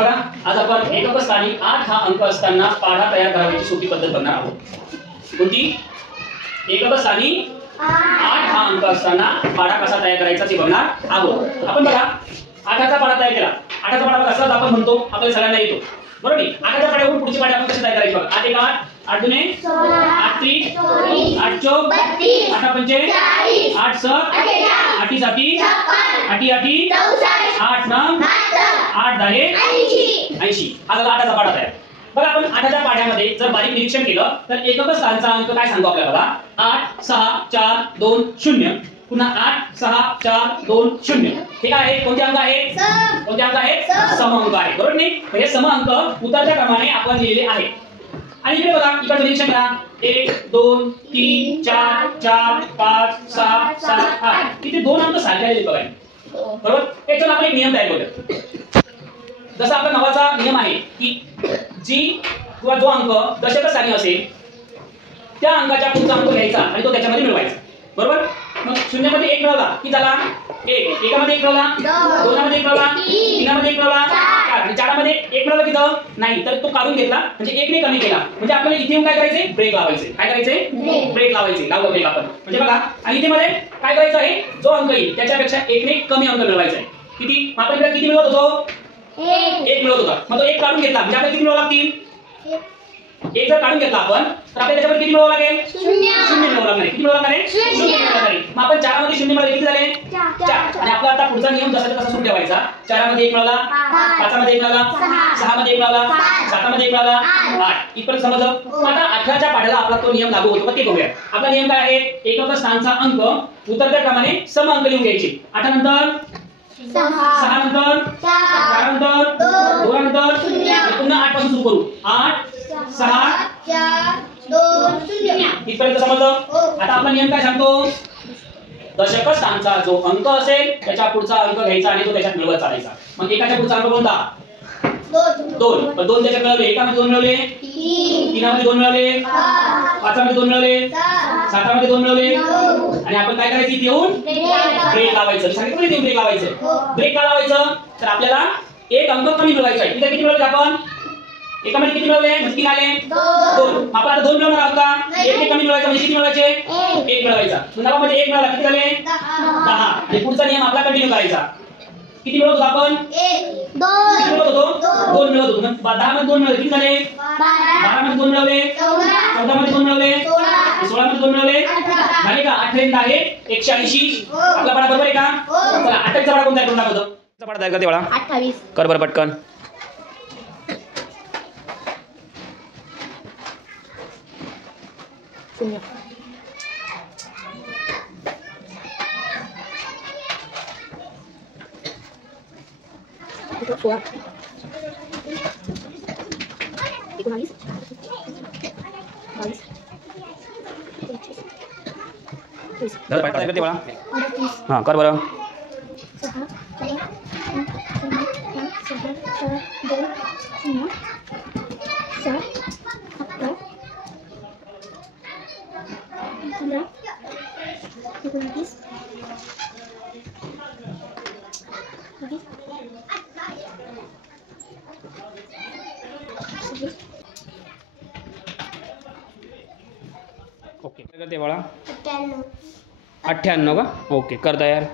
बघा आज आपण एकक स्थानी 8 हा अंक असताना पाढा तयार करायची सोपी पद्धत बघणार आहोत। कोणती? एकक स्थानी 8 हा अंक असताना पाढा कसा तयार करायचा ते बघणार आहोत। आपण बघा 8चा पाढा तयार केला। 8चा पाढा कसा आपण म्हणतो आपल्याला सगळ्यांना येतो बरोबर नाही। 8च्या पाढ्यावरून पुढची पाढे आपण कशी तयार करायची बघा। 8 1 8 8 2 8 3 8 4 32 8 5 40 8 6 8 7 8 8 8 9 8 10 80 हा झाला 8चा पाढा तयार। बघा आपण 8च्या पाढ्यामध्ये जर बारीक निरीक्षण केलं तर एकक स्थानचा अंक काय सांगतो आपल्याला बघा 8 6 4 2 0 पुन्हा 8 6 4 2 0 हे काय आहे? कोणते अंक आहेत? कोणते अंक आहेत? सम अंक आहे बरोबर नाही। हे सम अंक उतरत्या क्रमाने आपण लिहिलेले आहेत। आणि इकडे बघा इकडे निरीक्षण करा 1 2 3 4 4 5 6 7 8 इथे दोन अंक सारखे आलेले बघा बरोबर। याच्यावर आपण एक नियम तयार करूया। जसा आपला नावाचा नियम आहे की जी किंवा जो अंक दशक स्थानी असेल त्या अंकाच्या पुढचा अंक घ्यायचा आणि तो त्याच्यामध्ये मिळवायचा बरोबर। मग शून्यामध्ये 1 मिळवला की झाला 1 एकामध्ये 1 मिळवला 2 मध्ये 1 मिळवला 3 मध्ये 1 मिळवला 4 आणि 4 मध्ये 1 मिळवला की जाऊ नाही तर तो काढून घेतला म्हणजे 1 ने कमी केला म्हणजे आपल्याला इथे येऊन काय करायचे ब्रेक लावायचे। काय करायचे? ब्रेक लावायचे। लावलं ब्रेक आपण म्हणजे बघा आणि इथे मध्ये काय करायचं आहे जो अंक येईल त्याच्यापेक्षा 1 ने कमी अंक मिळवायचा आहे। किती? आपण इकडे किती मिळवत होतो? 1 मिळवत होता। मग तो 1 काढून घेतला म्हणजे आपल्याला किती मिळवावं लागतील? 1 जर काढून घेतला आपण तर आपल्याला त्याच्यामध्ये किती मिळवावं लागेल? 0 मिळवावं लागणार आहे। किती मिळवावं लागणार आहे? 0 मिळवावं लागणार आहे। मग आपण 4 मध्ये 0 मध्ये किती झाले? 4 आणि आपला आता पुढचा नियम जसा तसा सुरू ठेवायचा। 4 मध्ये 1 मिळवला 5 मध्ये 1 मिळवला 6 मध्ये 1 मिळवला 7 मध्ये 1 मिळवला 8 इथपर्यंत समजलं। आता 18च्या पाढ्याला आपला तो नियम लागू होतो ते बघूया। आपला नियम काय आहे? एकक स्थानचा अंक उतरत्या क्रमाने सम अंक लिहून घ्यायचे। 8 नंतर 6 नंतर 4 नंतर 2 नंतर पुन्हा 8 पासून सुरू करू 8 6 4 2 0 इथपर्यंत समजलं। आता आपला नियम काय सांगतो? दशक स्थानचा जो अंक असेल त्याच्या पुढचा अंक घ्यायचा आणि तो त्याच्यात मिळवत चालायचा। मग एकाच्या पुढचा अंक कोणता? 2 पण 2 त्याच्यात मिळवले एकामध्ये 2 मिळवले 3 मध्ये 2 मिळवले 5 मध्ये 2 मिळवले 7 मध्ये 2 मिळवले आणि आपण काय करायचं इथे येऊन ब्रेक लावायचं। सांगितलं नाही ब्रेक लावायचं। ब्रेक का लावायचं तर आपल्याला एक अंक कमी मिळवायचा आहे। इथे किती मिळवले आपण? एकामध्ये किती मिळवले? 3 आले 2 आपण आता 2 मिळवणार आहोत का? 1 ने कमी मिळवायचा म्हणजे किती मिळवायचे? 1 मिळवायचा। नवामध्ये 1 मिळाला किती झाले? 10 हे पुढचा नियम आपला कंटिन्यू करायचा। किती मिळवत होतो आपण? 1 2 किती मिळवत होतो? 2 मिळवत होतो। 10 मध्ये 2 मिळवले किती झाले? 12 मध्ये 2 मिळवले 14 मध्ये 2 मिळवले 16 मध्ये 2 मिळवले झाले का? 8 × 10 आहे 180 आपला पाढा बरोबर आहे का? चला 28चा पाढा कोण तयार करून दाखवतो? चा पाढा तयार करते बाळा 28 कर बरं पटकन। करते बाळा हां कर बरं। ओके करते बाळा 98 का? ओके कर तयार।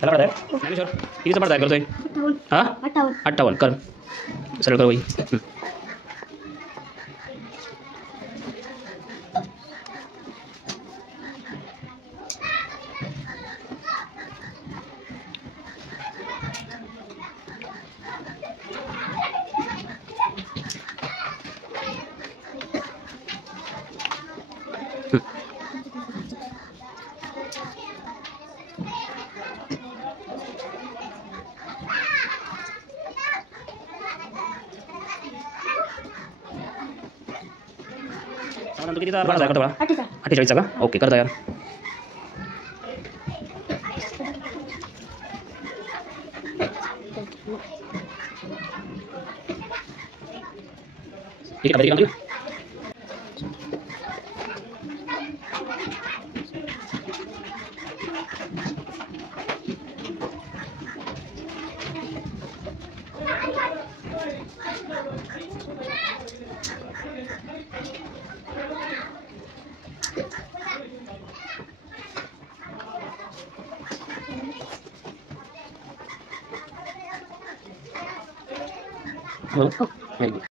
चला पड़ा है ज्ञानेश्वर किती चा पडा तयार करतोय? हां 58 कर सरळ कर वही। तू कितीचा पाठ करतो बाळा? 48चा का? ओके, कर तयार. ठीक आहे, ठीक आहे. हो.